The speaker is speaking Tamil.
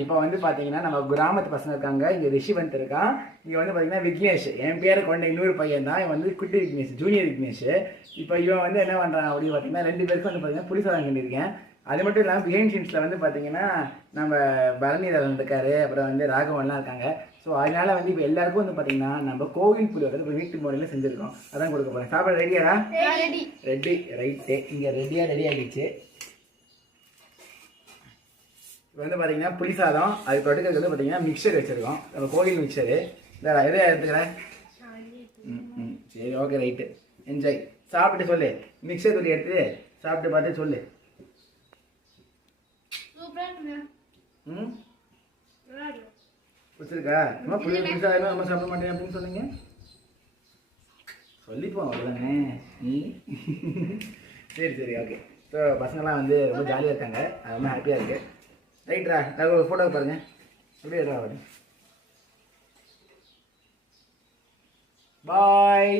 இப்போ வந்து பார்த்தீங்கன்னா நம்ம கிராமத்து பசங்க இருக்காங்க. இங்கே ரிஷிவந்த் இருக்கான். இங்கே வந்து பார்த்தீங்கன்னா விக்னேஷ், என் பேரை கொண்ட இன்னொரு பையன் தான். இவன் வந்து குட்டி விக்னேஷ், ஜூனியர் விக்னேஷ். இப்போ இவன் வந்து என்ன பண்ணுறான் அப்படின்னு பார்த்தீங்கன்னா 2 பேருக்கும் வந்து பார்த்தீங்கன்னா புளி சாதம் பண்ணியிருக்கேன். அது மட்டும் இல்லாமல் பிஹைண்ட் சீன்ஸில் வந்து பார்த்தீங்கன்னா நம்ம பரணிதரன் இருக்காரு, அப்புறம் வந்து ராகவன்லாம் இருக்காங்க. ஸோ அதனால வந்து இப்போ எல்லாருக்கும் வந்து பார்த்தீங்கன்னா நம்ம கோவில் புளி வந்து வீட்டு முறையில் செஞ்சுருக்கோம். அதான் கொடுக்க போகிறேன். சாப்பாடு ரெடியாடா? ரெடி. ரைட்டு, இங்கே ரெடி ஆகிடுச்சு. இப்போ வந்து பார்த்தீங்கன்னா புளி சாதம், அது தொட்டுக்கிறதுக்கு வந்து பார்த்தீங்கன்னா மிக்சர் வச்சுருக்கோம். நம்ம கோவில் மிக்சரு. வேறு எதை எடுத்துக்கிறேன்? சரி, ஓகே, ரைட்டு, என்ஜாய். சாப்பிட்டு சொல்லு, மிக்சர் தூளி எடுத்து சாப்பிட்டு பார்த்து சொல்லு. பிடிச்சிருக்கா? அம்மா புளிசாதமே அம்மா சாப்பிட மாட்டேன் அப்படின்னு சொன்னீங்க. சொல்லிப்போம் அவ்வளோதானே. சரி, ஓகே. ஸோ பசங்கள்லாம் வந்து ரொம்ப ஜாலியாக இருக்காங்க, ரொம்ப ஹாப்பியாக இருக்குது. ரைட்ரா, ஒரு ஃபோட்டோ பாருங்க. அப்படியே பாய்.